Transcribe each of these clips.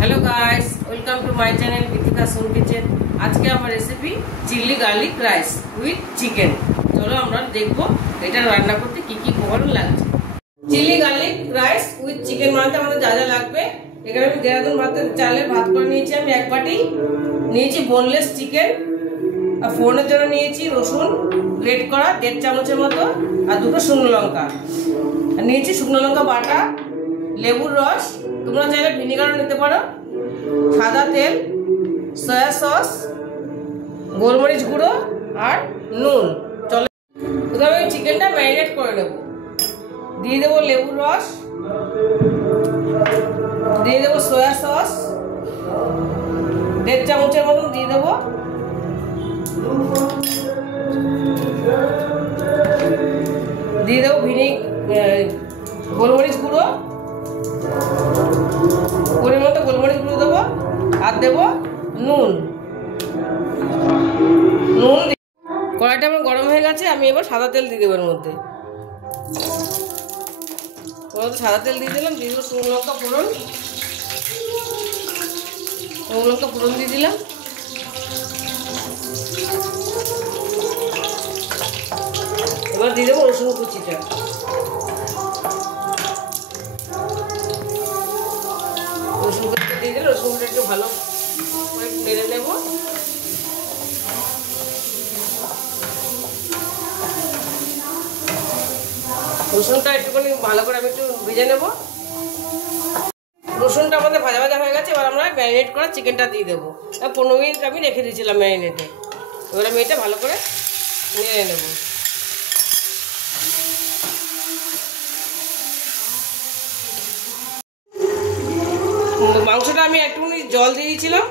Hello guys, welcome to my channel Vithika Son kitchen. आज के আমার recipe chilli garlic rice with chicken. চলো আমরা দেখবো এটা রান্না করতে কি কি উপকরণ লাগছে। Chilli garlic rice with chicken বানাতে আমাদের যা যা লাগবে, এখানে আমি দেরাদুন ভাতের চালের ভাত করে নিয়েছি। আমি এক বাটি নিয়েছি বোনলেস চিকেন, আর ফোড়নের জন্য নিয়েছি রসুন গ্রেট করা 1.5 চামচের মতো, আর দুটো শুকনো লঙ্কা, আর নিয়েছি শুকনো লঙ্কা বাটা, লেবুর রস, তোমরা চাইলে ভিনেগারও নিতে পারো, সাদা তেল, সয়া সস, গোলমরিচ গুঁড়ো আর নুন। চলো প্রথমে আমি চিকেনটা ম্যারিনেট করে নেব। দিয়ে দেবো লেবুর রস, দিয়ে দেবো সয়া সস 1.5 চামচের মতন দিয়ে দেবো, দিয়ে দেবো গোলমরিচ গুঁড়ো, পরিমাণ মতো গোলমরিচ গুঁড়ো দেবো, আর দেবো নুন। কড়াইটা আমার গরম হয়ে গেছে, আমি এবার সাদা তেল দিয়ে দেবো এর মধ্যে। সাদা তেল দিয়ে দিলাম, দিয়ে দেবো শুকনো লঙ্কা ফোড়ন, দিয়ে দিলাম, এবার দিয়ে দেবো রসুন কুচিটা, দিয়ে দিলে রসুনটা একটু ভালো করে নেড়ে নেব। রসুনটা একটুখানি ভালো করে আমি একটু ভেজে নেব। রসুনটা আমাদের ভাজা ভাজা হয়ে গেছে, এবার আমরা ম্যারিনেট করা চিকেনটা দিয়ে দেবো। 15 মিনিট আমি রেখে দিয়েছিলাম ম্যারিনেটে। এবার আমি এটা ভালো করে নেড়ে নেব। মাংসটা আমি একটুখানি জল দিয়ে দিয়েছিলাম,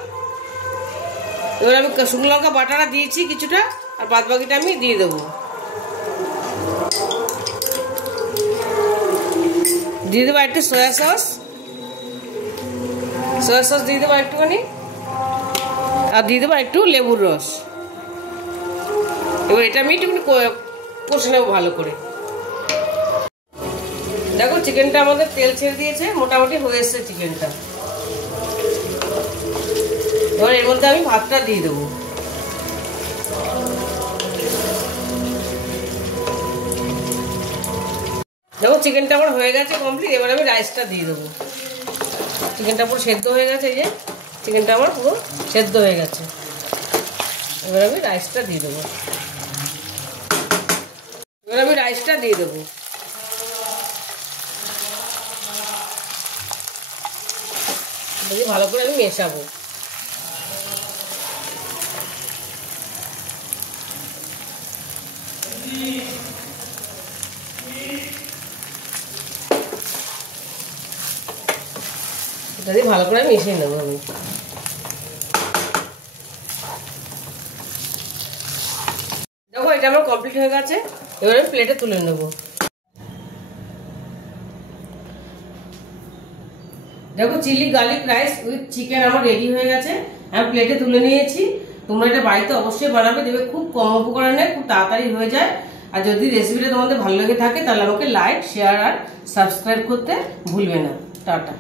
এবার আমি শুকনো লঙ্কা বাটাটা দিয়েছি কিছুটা, আর বাদ বাকিটা আমি দিয়ে দেবো। দিয়ে দেবো একটু সয়া সস দিয়ে দেবো একটুখানি, আর দিয়ে দেবো একটু লেবুর রস। এবার এটা আমি একটুখানি কষে নেবো ভালো করে। দেখো চিকেনটা আমাদের তেল ছেড়ে দিয়েছে, মোটামুটি হয়ে এসছে চিকেনটা। এবার এর মধ্যে আমি ভাতটা দিয়ে দেবো। দেখো চিকেনটা আমার হয়ে গেছে কমপ্লিট। এবার আমি রাইসটা দিয়ে দেবো। চিকেনটা পুরো সেদ্ধ হয়ে গেছে, এই যে চিকেনটা আমার পুরো সেদ্ধ হয়ে গেছে। এবার আমি রাইসটা দিয়ে দেবো। ভালো করে আমি মেশাবো। ভালো করে মিশিয়ে নেবো আমি। দেখো এটা আমার কমপ্লিট হয়ে গেছে, এবার আমি প্লেটে তুলে নেবো। দেখো chilli garlic rice with chicken আমার রেডি হয়ে গেছে, আমি প্লেটে তুলে নিয়েছি। তোমরা এটা বাড়িতে অবশ্যই বানাবে, দেখবে খুব কম উপকরণে খুব তাড়াতাড়ি হয়ে যায়। আর যদি রেসিপিটা তোমাদের ভালো লেগে থাকে তাহলে আমাকে লাইক, শেয়ার আর সাবস্ক্রাইব করতে ভুলবে না। টাটা।